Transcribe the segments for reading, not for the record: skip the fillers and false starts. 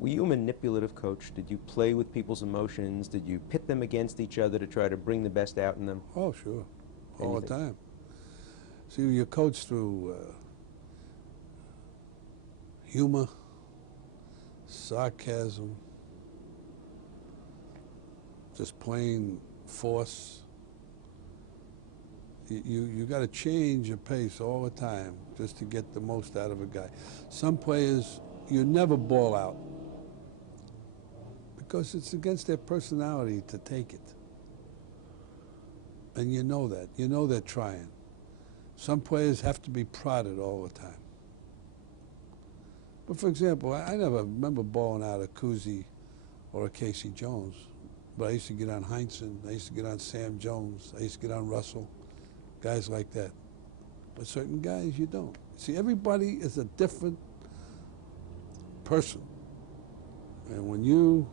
Were you a manipulative coach? Did you play with people's emotions? Did you pit them against each other to try to bring the best out in them? Oh, sure. All the time. See, you coach through humor, sarcasm, just plain force. You got to change your pace all the time just to get the most out of a guy. Some players, you never ball out because it's against their personality to take it. And you know that. You know they're trying. Some players have to be prodded all the time. But for example, I never remember balling out a Cousy or a Casey Jones, but I used to get on Heinsohn, I used to get on Sam Jones, I used to get on Russell, guys like that. But certain guys, you don't. See, everybody is a different person. And when you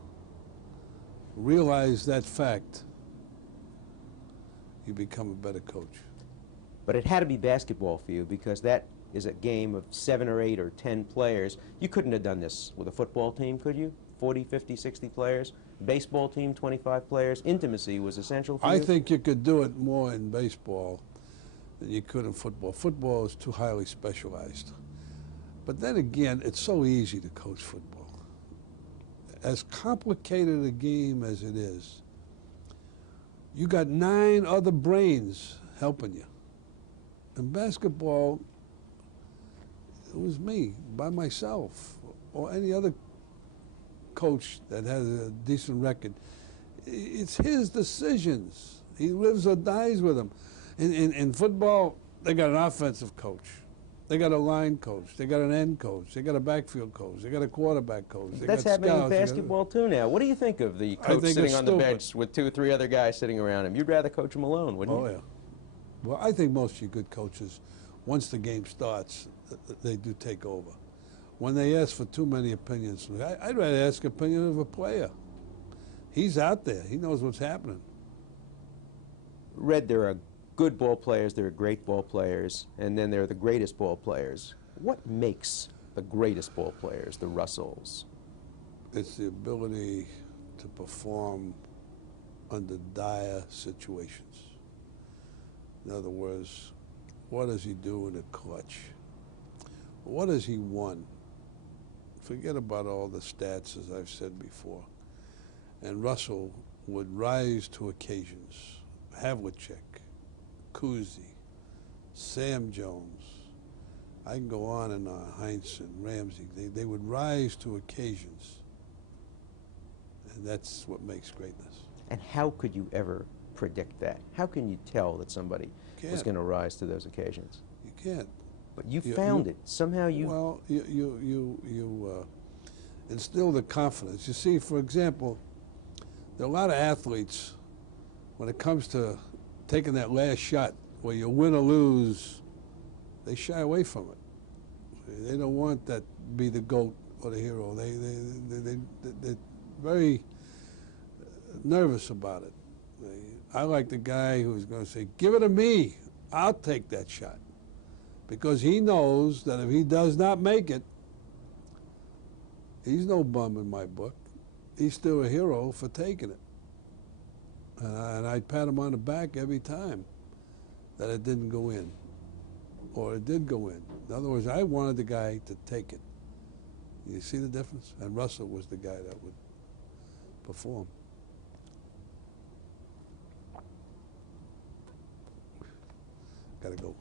realize that fact, you become a better coach. But it had to be basketball for you because that is a game of 7 or 8 or 10 players. You couldn't have done this with a football team, could you? 40, 50, 60 players? Baseball team, 25 players? Intimacy was essential for you? I think you could do it more in baseball than you could in football. Football is too highly specialized. But then again, it's so easy to coach football. As complicated a game as it is, you got 9 other brains helping you. In basketball, it was me, by myself, or any other coach that has a decent record. It's his decisions. He lives or dies with them. In football, they got an offensive coach. They got a line coach. They got an end coach. They got a backfield coach. They got a quarterback coach. That's happening in basketball too now. What do you think of the coach sitting on the bench with 2 or 3 other guys sitting around him? You'd rather coach him alone, wouldn't you? Oh, yeah. Well, I think most of you good coaches, once the game starts, they do take over. When they ask for too many opinions, I'd rather ask an opinion of a player. He's out there. He knows what's happening. Red, there are good ball players, there are great ball players, and then there are the greatest ball players. What makes the greatest ball players, the Russells? It's the ability to perform under dire situations. In other words, what does he do in a clutch? What has he won? Forget about all the stats, as I've said before. And Russell would rise to occasions. Havlicek, Cousy, Sam Jones. I can go on and on, Heinsohn, Ramsey. They would rise to occasions. And that's what makes greatness. And how could you ever predict that? How can you tell that somebody was going to rise to those occasions? You can't. But you found it. Somehow you... Well, you instill the confidence. You see, for example, there are a lot of athletes, when it comes to taking that last shot, where you win or lose, they shy away from it. They don't want that to be the GOAT or the hero. They're very nervous about it. I like the guy who's going to say, give it to me, I'll take that shot. Because he knows that if he does not make it, he's no bum in my book. He's still a hero for taking it. And I pat him on the back every time that it didn't go in, or it did go in. In other words, I wanted the guy to take it. You see the difference? And Russell was the guy that would perform. Gotta go.